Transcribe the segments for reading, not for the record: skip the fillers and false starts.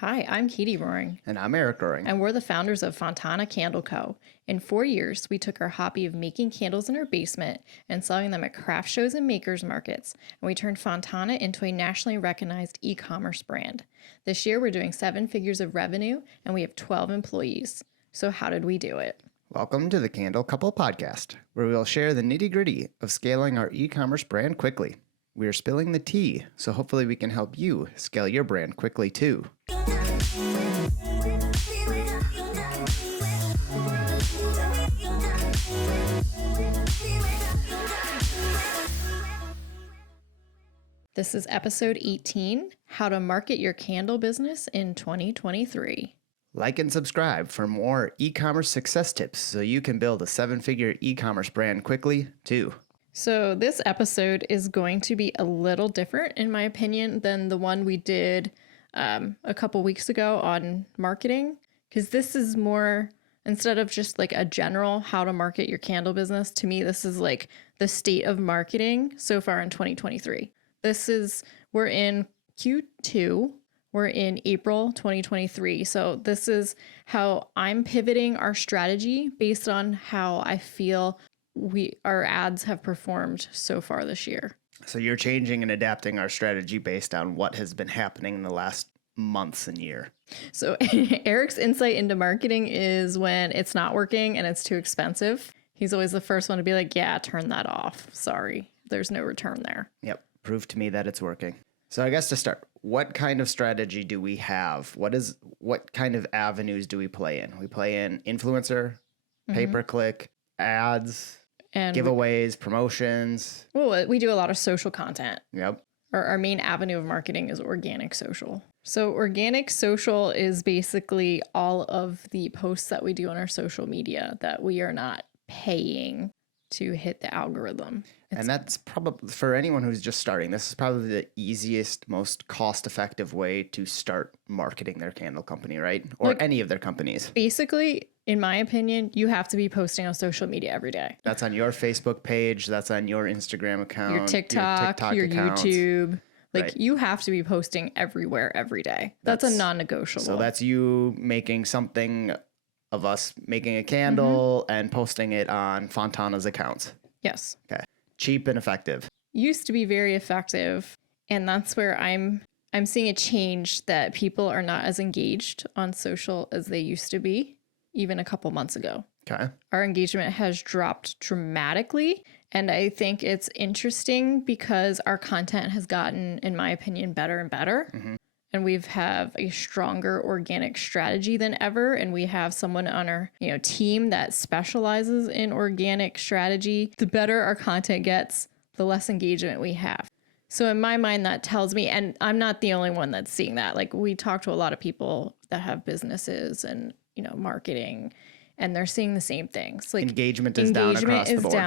Hi, I'm Katie Roering. And I'm Eric Roering. And we're the founders of Fontana Candle Co. In 4 years, we took our hobby of making candles in our basement and selling them at craft shows and makers markets, and we turned Fontana into a nationally recognized e-commerce brand. This year, we're doing 7 figures of revenue, and we have 12 employees. So how did we do it? Welcome to the Candle Couple podcast, where we'll share the nitty-gritty of scaling our e-commerce brand quickly. We are spilling the tea, so hopefully we can help you scale your brand quickly too. This is episode 18, How to Market Your Candle Business in 2023. Like and subscribe for more e-commerce success tips so you can build a 7-figure e-commerce brand quickly too. So this episode is going to be a little different, in my opinion, than the one we did a couple weeks ago on marketing, because this is more, instead of just like a general how to market your candle business, to me, this is like the state of marketing so far in 2023. We're in Q2, we're in April 2023. So this is how I'm pivoting our strategy based on how I feel our ads have performed so far this year. So you're changing and adapting our strategy based on what has been happening in the last months and year. So Eric's insight into marketing is when it's not working and it's too expensive. He's always the first one to be like, yeah, turn that off. Sorry, there's no return there. Yep. Prove to me that it's working. So I guess to start, what kind of strategy do we have? What kind of avenues do we play in? We play in influencer, pay-per-click, ads, and giveaways, promotions. Well, we do a lot of social content. Yep. Our main avenue of marketing is organic social. So organic social is basically all of the posts that we do on our social media that we are not paying to hit the algorithm. And that's probably, for anyone who's just starting, this is probably the easiest, most cost-effective way to start marketing their candle company, right? Or like, any of their companies. Basically, in my opinion, you have to be posting on social media every day. That's on your Facebook page. That's on your Instagram account. Your TikTok your accounts. YouTube. Like, right. You have to be posting everywhere, every day. That's a non-negotiable. So that's you making something of us making a candle and posting it on Fontana's accounts. Yes. Okay. Cheap and effective. Used to be very effective. And that's where I'm seeing a change that people are not as engaged on social as they used to be, even a couple months ago. Okay. Our engagement has dropped dramatically. And I think it's interesting because our content has gotten, in my opinion, better and better. And we have a stronger organic strategy than ever. And we have someone on our team that specializes in organic strategy. The better our content gets, the less engagement we have. So in my mind, that tells me, and I'm not the only one that's seeing that. Like, we talk to a lot of people that have businesses and, marketing, and they're seeing the same things. Like, engagement is down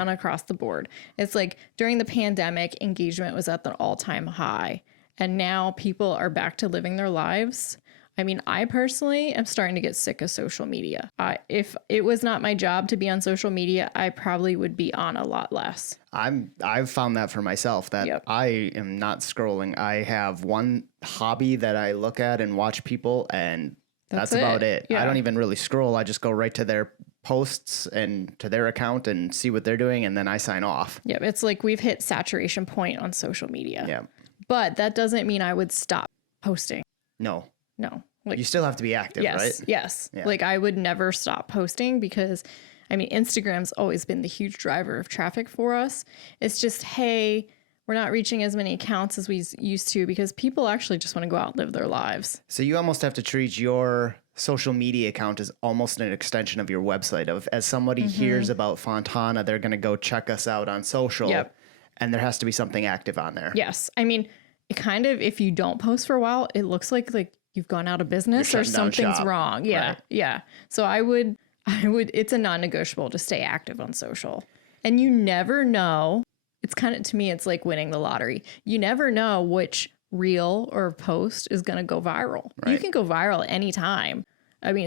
across the board. It's like during the pandemic, engagement was at the all-time high. And now people are back to living their lives. I mean, I personally am starting to get sick of social media. If it was not my job to be on social media, I probably would be on a lot less. I've found that for myself that I am not scrolling. I have one hobby that I look at and watch people, and that's about it. Yeah. I don't even really scroll. I just go right to their posts and to their account and see what they're doing, and then I sign off. Yeah, it's like we've hit saturation point on social media. Yeah. But that doesn't mean I would stop posting. No. Like, you still have to be active, right? Yes. Yeah. Like, I would never stop posting because, Instagram's always been the huge driver of traffic for us. It's just, hey, we're not reaching as many accounts as we used to because people actually just want to go out and live their lives. So you almost have to treat your social media account as almost an extension of your website. As somebody hears about Fontana, they're going to go check us out on social. Yep. And there has to be something active on there. Yes. It kind of, if you don't post for a while, it looks like you've gone out of business or something's wrong. Yeah. Right. Yeah. So I would, it's a non-negotiable to stay active on social. And you never know. It's kind of, to me, it's like winning the lottery. You never know which reel or post is going to go viral. Right. You can go viral anytime.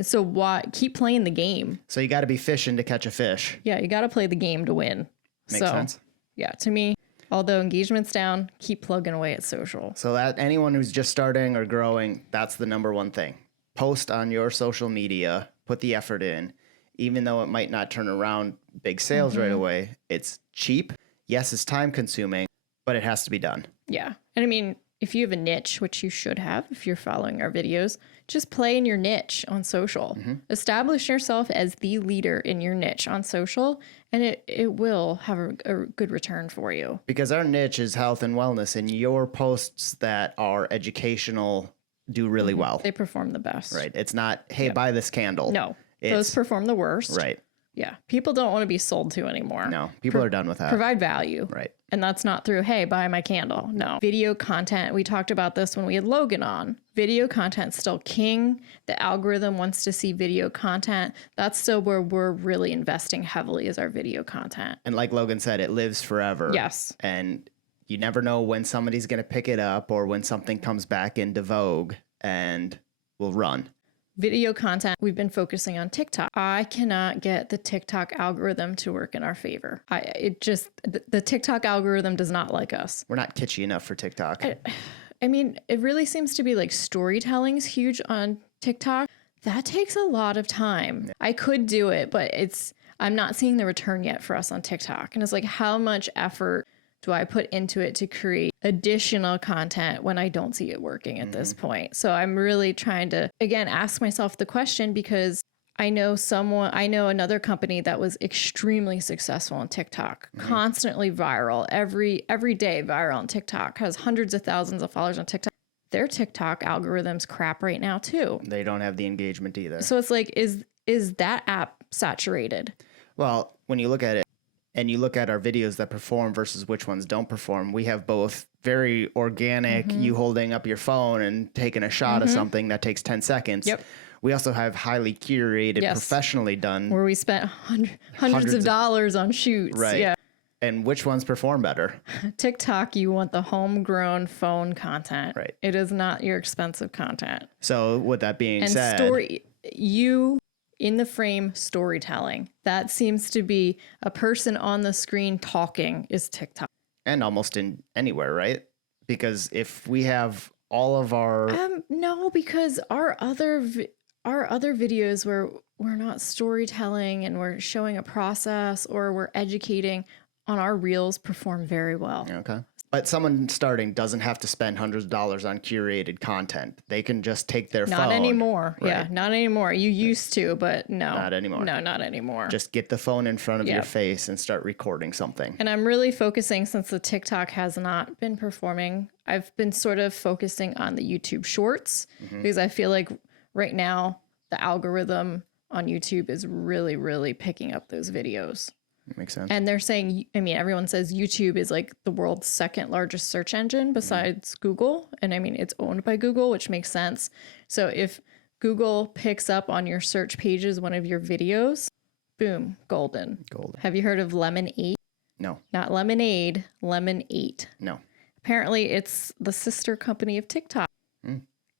So why keep playing the game? So you got to be fishing to catch a fish. Yeah. You got to play the game to win. Makes sense. Yeah. To me, Although engagement's down, keep plugging away at social. So that anyone who's just starting or growing, that's the number one thing. Post on your social media, put the effort in. Even though it might not turn around big sales right away, it's cheap. Yes, it's time consuming, but it has to be done. Yeah. And I mean, if you have a niche, which you should have if you're following our videos, just play in your niche on social. Establish yourself as the leader in your niche on social, and it will have a good return for you. Because our niche is health and wellness, and your posts that are educational do really well. They perform the best. Right. It's not, hey, buy this candle. No. Those perform the worst. Right. Yeah. People don't want to be sold to anymore. No. People are done with that. Provide value. Right. And that's not through, hey, buy my candle. No. Video content. We talked about this when we had Logan on. Video content's still king. The algorithm wants to see video content. That's still where we're really investing heavily, is our video content. And like Logan said, it lives forever. Yes. And you never know when somebody's going to pick it up or when something comes back into vogue and will run. Video content, we've been focusing on TikTok. I cannot get the TikTok algorithm to work in our favor. The TikTok algorithm does not like us. We're not kitschy enough for TikTok. I mean, it really seems to be like storytelling's huge on TikTok. That takes a lot of time. I could do it, but I'm not seeing the return yet for us on TikTok. And it's like, how much effort do I put into it to create additional content when I don't see it working at this point? So I'm really trying to, again, ask myself the question, because I know another company that was extremely successful on TikTok, constantly viral, every day viral on TikTok, has hundreds of thousands of followers on TikTok. Their TikTok algorithm's crap right now too. They don't have the engagement either. So it's like, is that app saturated? Well, when you look at it, and you look at our videos that perform versus which ones don't perform, we have both very organic, you holding up your phone and taking a shot of something that takes 10 seconds. Yep. We also have highly curated, professionally done. Where we spent hundreds of dollars on shoots. Right. Yeah. And which ones perform better? TikTok, you want the homegrown phone content. Right. It is not your expensive content. So with that being said. In the frame storytelling, that seems to be a person on the screen talking is TikTok. And almost in anywhere, right? Because if we have all of our... No, because our other videos where we're not storytelling and we're showing a process or we're educating on our reels perform very well. Okay. But someone starting doesn't have to spend hundreds of dollars on curated content. They can just take their phone. Not anymore. Right? Yeah, not anymore. You used to, but no. Not anymore. No, not anymore. Just get the phone in front of your face and start recording something. And I'm really focusing, since the TikTok has not been performing, I've been sort of focusing on the YouTube Shorts, because I feel like right now the algorithm on YouTube is really, really picking up those videos. Makes sense. And they're saying, I mean, everyone says YouTube is like the world's second largest search engine besides Google. And I mean, it's owned by Google, which makes sense. So if Google picks up on your search pages one of your videos, boom, golden. Have you heard of Lemon8? No. Not Lemonade, Lemon8. No. Apparently it's the sister company of TikTok.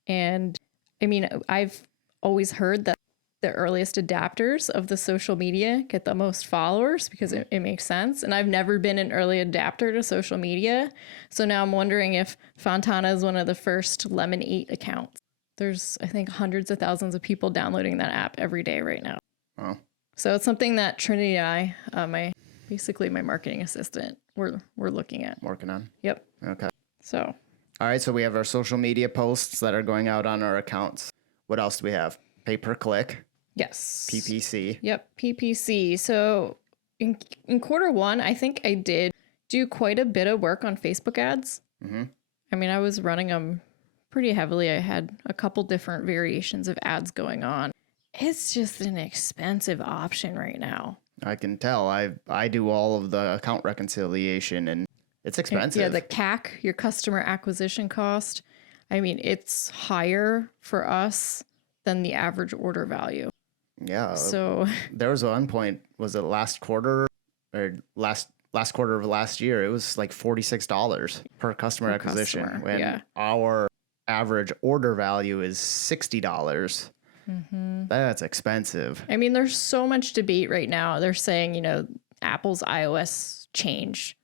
And I mean, I've always heard that the earliest adapters of the social media get the most followers, because it makes sense. And I've never been an early adapter to social media. So now I'm wondering if Fontana is one of the first Lemon8 accounts. There's, I think, hundreds of thousands of people downloading that app every day right now. Oh. So it's something that Trinity and I, basically my marketing assistant, we're looking at. Working on? Yep. Okay. So. All right. So we have our social media posts that are going out on our accounts. What else do we have? Pay per click. Yes. PPC. Yep, PPC. So in quarter one, I think I did do quite a bit of work on Facebook ads. I mean, I was running them pretty heavily. I had a couple different variations of ads going on. It's just an expensive option right now. I can tell. I do all of the account reconciliation, and it's expensive. Yeah, the CAC, your customer acquisition cost. I mean, it's higher for us than the average order value. Yeah. So there was one point, was it last quarter or last quarter of last year? It was like $46 per customer acquisition. When our average order value is $60. That's expensive. I mean, there's so much debate right now. They're saying, Apple's iOS change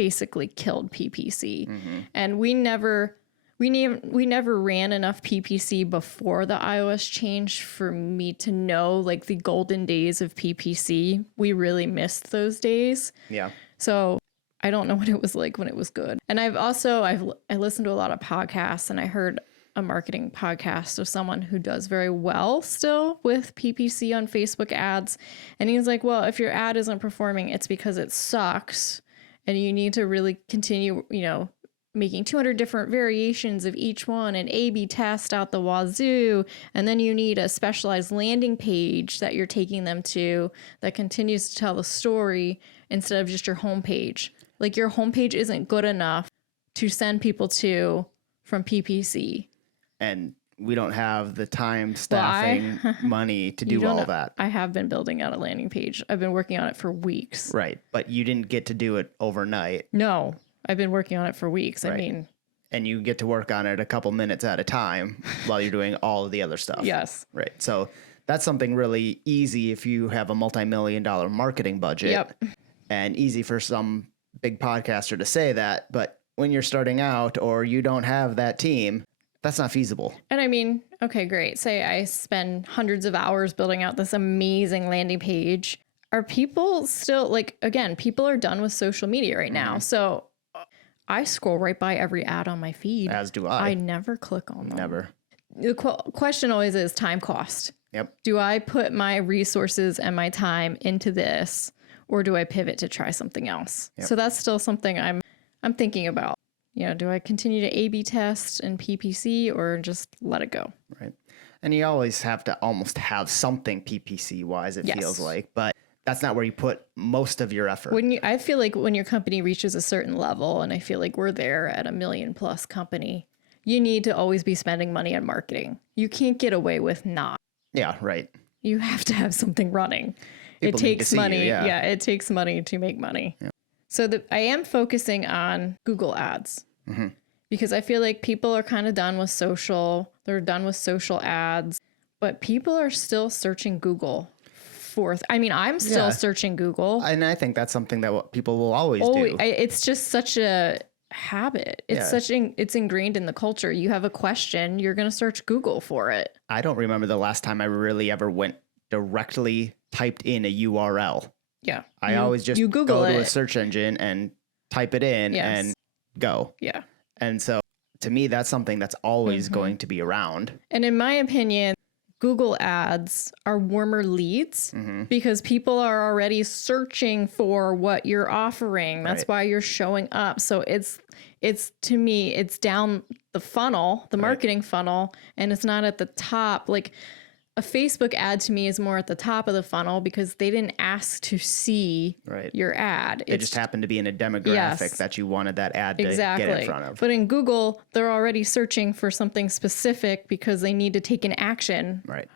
basically killed PPC. And we never ran enough PPC before the iOS change for me to know like the golden days of PPC. We really missed those days. Yeah. So I don't know what it was like when it was good. And I listened to a lot of podcasts, and I heard a marketing podcast of someone who does very well still with PPC on Facebook ads. And he's like, well, if your ad isn't performing, it's because it sucks. And you need to really continue, making 200 different variations of each one and A/B test out the wazoo. And then you need a specialized landing page that you're taking them to that continues to tell the story instead of just your homepage. Like your homepage isn't good enough to send people to from PPC. And we don't have the time, staffing, money to do all that. I have been building out a landing page. I've been working on it for weeks. Right. But you didn't get to do it overnight. No, I've been working on it for weeks. Right. I mean, and you get to work on it a couple minutes at a time while you're doing all of the other stuff. Yes. Right. So that's something really easy if you have a multi-million-dollar marketing budget. Yep. And easy for some big podcaster to say that. But when you're starting out or you don't have that team, that's not feasible. And I mean, okay, great. Say I spend hundreds of hours building out this amazing landing page. Are people still, like, again, people are done with social media right now. So I scroll right by every ad on my feed. As do I. I never click on them. Never. The question always is time cost. Yep. Do I put my resources and my time into this, or do I pivot to try something else? Yep. So that's still something I'm thinking about. Do I continue to A/B test and PPC or just let it go? Right. And you always have to almost have something PPC wise, it feels like, but that's not where you put most of your effort. I feel like when your company reaches a certain level, and I feel like we're there at a $1 million+ company, you need to always be spending money on marketing. You can't get away with not. Yeah, right. You have to have something running. It takes money. Yeah, it takes money to make money. Yeah. So I am focusing on Google ads because I feel like people are kind of done with social. They're done with social ads, but people are still searching Google for. I'm still searching Google, and I think that's something that people will always do. It's just such a habit. It's it's ingrained in the culture. You have a question, you're going to search Google for it. I don't remember the last time I really ever went directly typed in a URL. Yeah. I always just go to a search engine and type it in and go. Yeah. And so to me, that's something that's always going to be around. And in my opinion, Google ads are warmer leads because people are already searching for what you're offering. That's why you're showing up. So it's to me, it's down the funnel, the marketing funnel, and it's not at the top. Like a Facebook ad to me is more at the top of the funnel because they didn't ask to see your ad. It just happened to be in a demographic that you wanted that ad to get in front of. But in Google, they're already searching for something specific because they need to take an action. Right.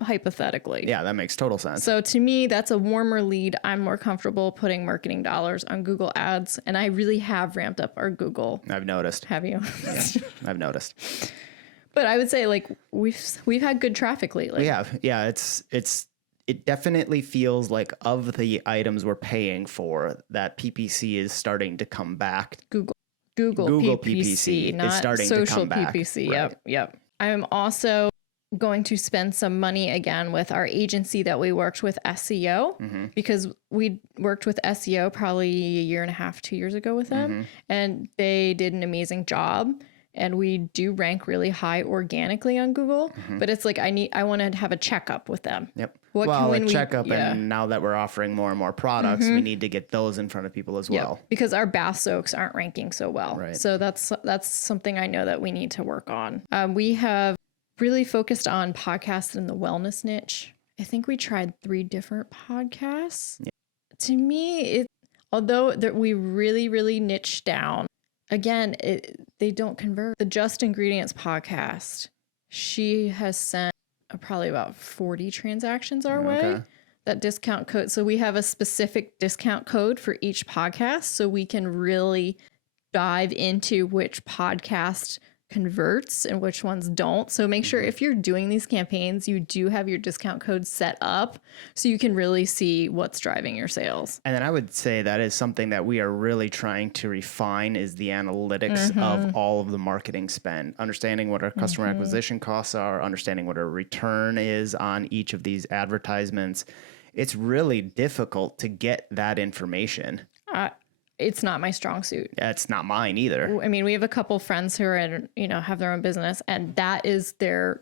Hypothetically. Yeah, that makes total sense. So to me, that's a warmer lead. I'm more comfortable putting marketing dollars on Google ads, and I really have ramped up our Google. I've noticed. Have you? Yeah, I've noticed. But I would say like we've had good traffic lately. We have. Yeah, it definitely feels like of the items we're paying for, that PPC is starting to come back. Google PPC, not is starting social to come back. PPC. Right. Yep. I'm also going to spend some money again with our agency that we worked with SEO because we worked with SEO probably a year and a half, 2 years ago with them, and they did an amazing job. And we do rank really high organically on Google, but it's like I want to have a checkup with them. Yep. Checkup, and now that we're offering more and more products, we need to get those in front of people as well. Because our bath soaks aren't ranking so well. Right. So that's something I know that we need to work on. We have really focused on podcasts in the wellness niche. I think we tried 3 different podcasts. Yeah. To me, although we really, really niched down, again, they don't convert. The Just Ingredients podcast, she has sent probably about 40 transactions our way. That discount code. So we have a specific discount code for each podcast so we can really dive into which podcast converts and which ones don't. So make sure if you're doing these campaigns, you do have your discount code set up so you can really see what's driving your sales. And then I would say that is something that we are really trying to refine is the analytics of all of the marketing spend, understanding what our customer acquisition costs are, understanding what our return is on each of these advertisements. It's really difficult to get that information. It's not my strong suit. Yeah, it's not mine either. I mean, we have a couple friends who are in, have their own business, and that is their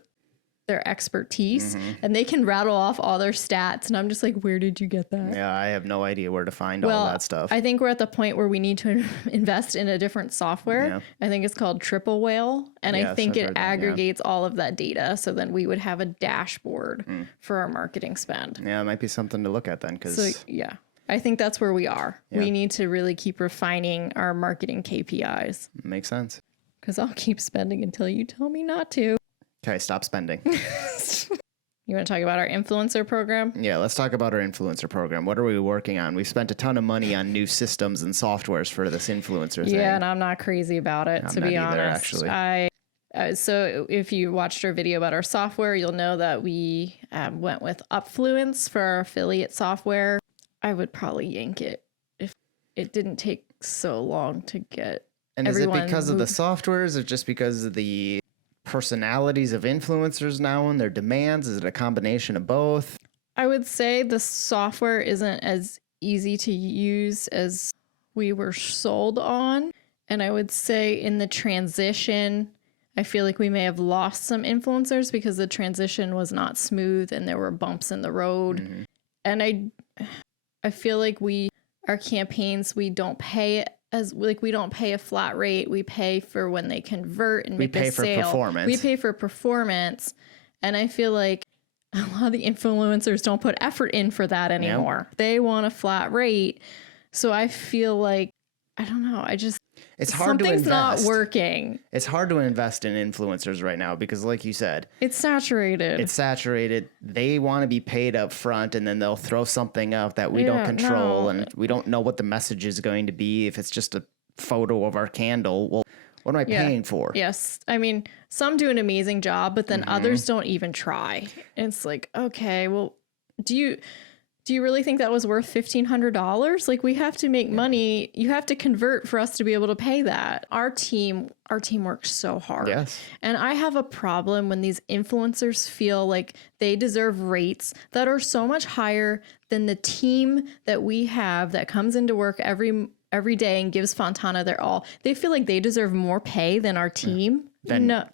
expertise, and they can rattle off all their stats. And I'm just like, where did you get that? Yeah, I have no idea where to find all that stuff. I think we're at the point where we need to invest in a different software. Yeah. I think it's called Triple Whale. And I think it aggregates all of that data. So then we would have a dashboard for our marketing spend. Yeah, it might be something to look at then. I think that's where we are. Yeah. We need to really keep refining our marketing KPIs. Makes sense. Because I'll keep spending until you tell me not to. Okay, stop spending. You want to talk about our influencer program? Yeah, let's talk about our influencer program. What are we working on? We've spent a ton of money on new systems and softwares for this influencer thing. Yeah, and I'm not crazy about it, to be honest. Actually. So if you watched our video about our software, you'll know that we went with Upfluence for our affiliate software. I would probably yank it if it didn't take so long to get. And is it because of the softwares or just because of the personalities of influencers now and their demands? Is it a combination of both? I would say the software isn't as easy to use as we were sold on. And I would say in the transition, I feel like we may have lost some influencers because the transition was not smooth and there were bumps in the road. And I feel like our campaigns, we don't pay we don't pay a flat rate. We pay for when they convert and make a sale. We pay for performance. We pay for performance. And I feel like a lot of the influencers don't put effort in for that anymore. Yep. They want a flat rate. So I feel like, I don't know. It's hard to invest. Something's not working. It's hard to invest in influencers right now because, like you said, it's saturated. They want to be paid up front, and then they'll throw something out that we don't control, and we don't know what the message is going to be. If it's just a photo of our candle, well, what am I paying for? Yes. I mean, some do an amazing job, but then others don't even try. And it's like, okay, well, do you really think that was worth $1,500? Like, we have to make money. You have to convert for us to be able to pay that. Our team works so hard. Yes. And I have a problem when these influencers feel like they deserve rates that are so much higher than the team that we have that comes into work every day and gives Fontana their all. They feel like they deserve more pay than our team.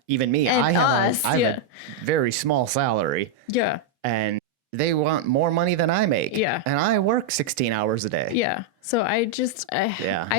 Even me. I have a very small salary. Yeah. And they want more money than I make. Yeah. And I work 16 hours a day. Yeah. So I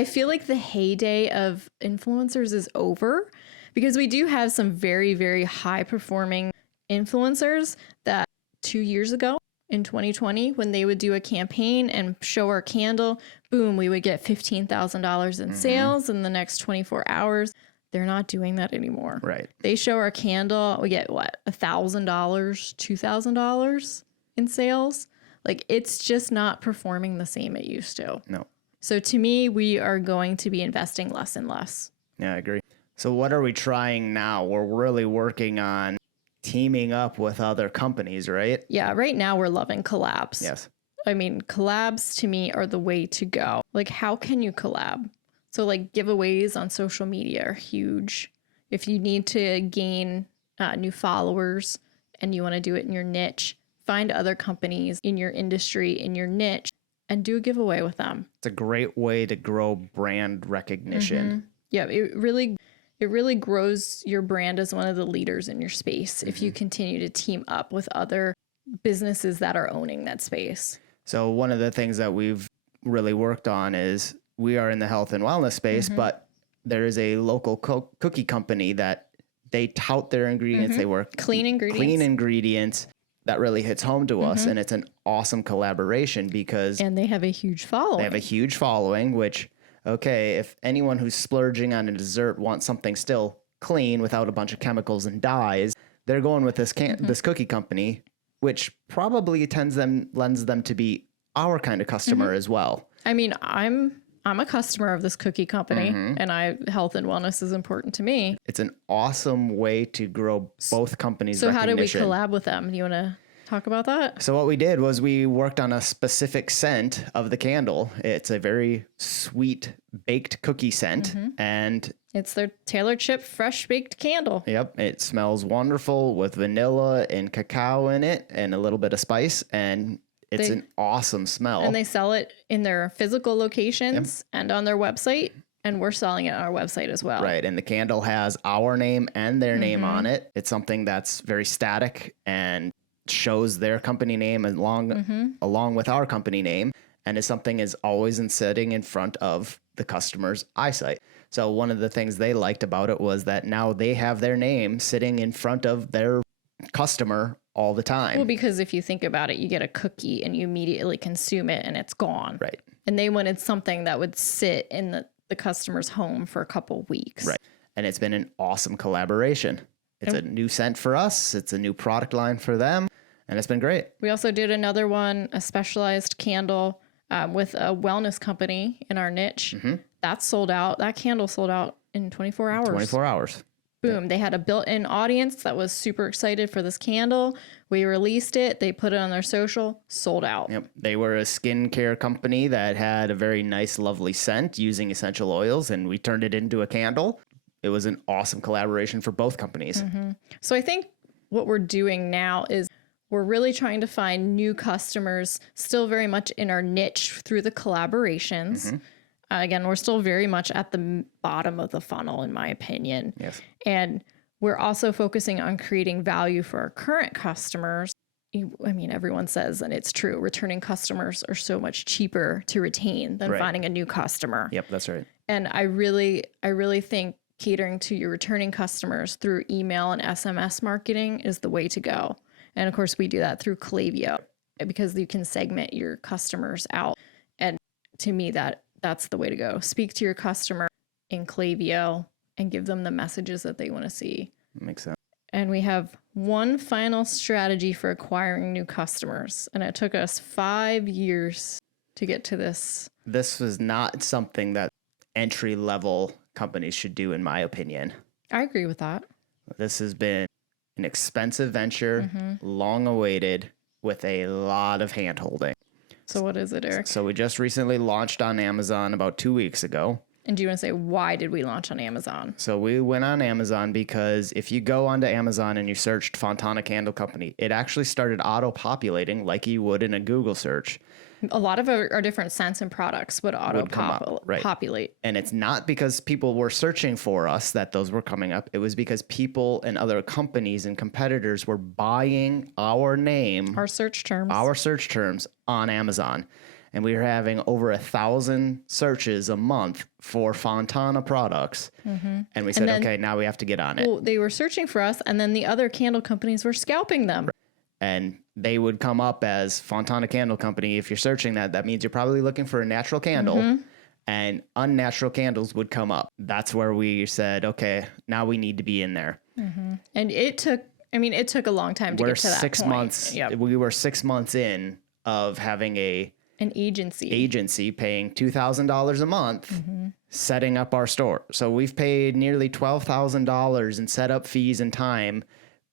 feel like the heyday of influencers is over because we do have some very, very high performing influencers that 2 years ago in 2020, when they would do a campaign and show our candle, boom, we would get $15,000 in sales in the next 24 hours. They're not doing that anymore. Right. They show our candle, we get what, $1,000, $2,000 in sales. Like, it's just not performing the same it used to. No. So to me, we are going to be investing less and less. Yeah, I agree. So what are we trying now? We're really working on teaming up with other companies, right? Yeah, right now we're loving collabs. Yes. I mean, collabs to me are the way to go. Like, how can you collab? So like giveaways on social media are huge. If you need to gain new followers and you want to do it in your niche, find other companies in your industry, in your niche, and do a giveaway with them. It's a great way to grow brand recognition. Yeah, it really grows your brand as one of the leaders in your space if you continue to team up with other businesses that are owning that space. So one of the things that we've really worked on is we are in the health and wellness space, but there is a local cookie company that they tout their ingredients. They work clean ingredients. That really hits home to us. And it's an awesome collaboration because... And they have a huge following. They have a huge following, which, okay, if anyone who's splurging on a dessert wants something still clean without a bunch of chemicals and dyes, they're going with this this cookie company, which probably lends them to be our kind of customer as well. I mean, I'm I'm a customer of this cookie company and health and wellness is important to me. It's an awesome way to grow both companies' So recognition. how do we collab with them? You want to talk about that? So what we did was we worked on a specific scent of the candle. It's a very sweet baked cookie scent, and it's their Taylor Chip fresh baked candle. Yep. It smells wonderful with vanilla and cacao in it and a little bit of spice, and it's an awesome smell. And they sell it in their physical locations and on their website. And we're selling it on our website as well. Right. And the candle has our name and their name on it. It's something that's very static and shows their company name along with our company name. And it's something is always sitting in front of the customer's eyesight. So one of the things they liked about it was that now they have their name sitting in front of their customer all the time. Well, because if you think about it, you get a cookie and you immediately consume it and it's gone. Right. And they wanted something that would sit in the customer's home for a couple weeks. Right. And it's been an awesome collaboration. It's a new scent for us. It's a new product line for them. And it's been great. We also did another one, a specialized candle with a wellness company in our niche. That's sold out. That candle sold out in 24 hours. 24 hours. Boom. They had a built-in audience that was super excited for this candle. We released it. They put it on their social, sold out. Yep. They were a skincare company that had a very nice, lovely scent using essential oils, and we turned it into a candle. It was an awesome collaboration for both companies. So I think what we're doing now is we're really trying to find new customers, still very much in our niche through the collaborations. Again, we're still very much at the bottom of the funnel, in my opinion. Yes. And we're also focusing on creating value for our current customers. I mean, everyone says, and it's true, returning customers are so much cheaper to retain than finding a new customer. Yep, that's right. And I really think catering to your returning customers through email and SMS marketing is the way to go. And of course, we do that through Klaviyo because you can segment your customers out. And to me, that's the way to go. Speak to your customer in Klaviyo and give them the messages that they want to see. Makes sense. And we have one final strategy for acquiring new customers. And it took us 5 years to get to this. This was not something that entry-level companies should do, in my opinion. I agree with that. This has been an expensive venture, long awaited, with a lot of hand-holding. So what is it, Eric? So we just recently launched on Amazon about 2 weeks ago. And do you want to say, why did we launch on Amazon? So we went on Amazon because if you go onto Amazon and you searched Fontana Candle Company, it actually started auto-populating like you would in a Google search. A lot of our different scents and products would auto-populate. And it's not because people were searching for us that those were coming up. It was because people and other companies and competitors were buying our name, our search terms on Amazon. And we were having over 1,000 searches a month for Fontana products. And we said, okay, now we have to get on it. Well, they were searching for us, and then the other candle companies were scalping them. And they would come up as Fontana Candle Company. If you're searching that means you're probably looking for a natural candle, and unnatural candles would come up. That's where we said, okay, now we need to be in there. And it took a long time to get to that 6 months. Yep. We were 6 months in of having an agency paying $2,000 a month, setting up our store. So we've paid nearly $12,000 in setup fees and time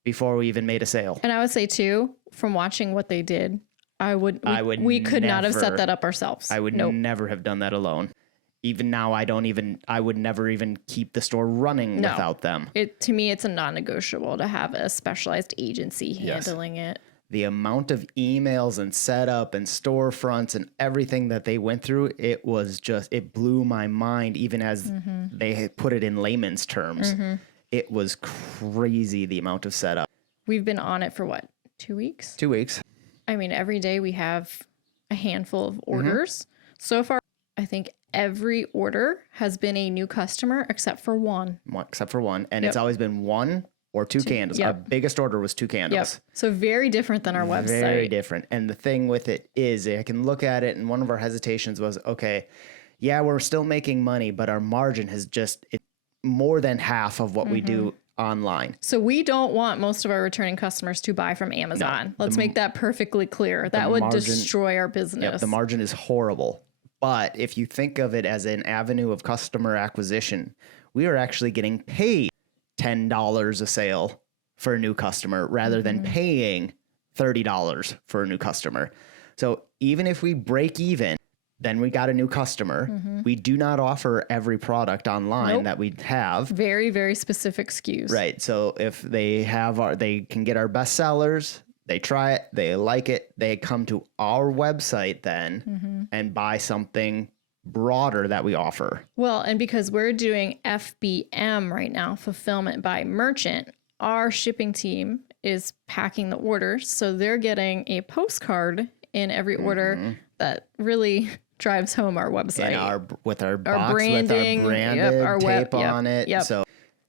before we even made a sale. And I would say too, from watching what they did, we could not have set that up ourselves. I would never have done that alone. Even now, I would never even keep the store running without them. To me, it's a non-negotiable to have a specialized agency handling it. The amount of emails and setup and storefronts and everything that they went through, it blew my mind, even as they had put it in layman's terms. It was crazy, the amount of setup. We've been on it for what, 2 weeks? 2 weeks. I mean, every day we have a handful of orders. So far, I think every order has been a new customer except for one. And it's always been one or two candles. Our biggest order was 2 candles. So very different than our website. Very different. And the thing with it is I can look at it, and one of our hesitations was, okay, yeah, we're still making money, but our margin has it's more than half of what we do online. So we don't want most of our returning customers to buy from Amazon. Let's make that perfectly clear. That would destroy our business. The margin is horrible. But if you think of it as an avenue of customer acquisition, we are actually getting paid $10 a sale for a new customer rather than paying $30 for a new customer. So even if we break even, then we got a new customer. We do not offer every product online that we have. Very, very specific SKUs. Right. So if they they can get our best sellers, they try it, they like it, they come to our website then and buy something broader that we offer. Well, and because we're doing FBM right now, fulfillment by merchant, our shipping team is packing the orders. So they're getting a postcard in every order that really drives home our website. And with our box, branding, with our branded tape on it. So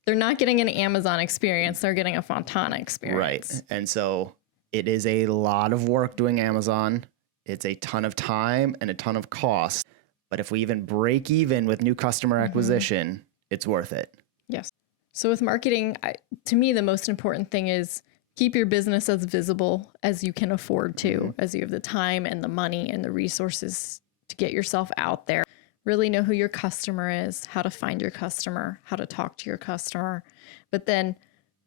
they're not getting an Amazon experience. They're getting a Fontana experience. Right. And so it is a lot of work doing Amazon. It's a ton of time and a ton of cost. But if we even break even with new customer acquisition, it's worth it. Yes. So with marketing, to me, the most important thing is keep your business as visible as you can afford to, as you have the time and the money and the resources to get yourself out there. Really know who your customer is, how to find your customer, how to talk to your customer. But then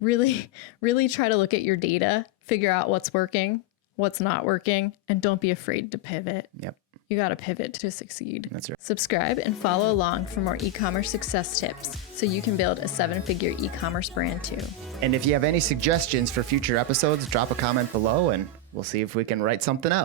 really, really try to look at your data, figure out what's working, what's not working, and don't be afraid to pivot. Yep. You got to pivot to succeed. That's right. Subscribe and follow along for more e-commerce success tips so you can build a 7-figure e-commerce brand too. And if you have any suggestions for future episodes, drop a comment below and we'll see if we can write something out.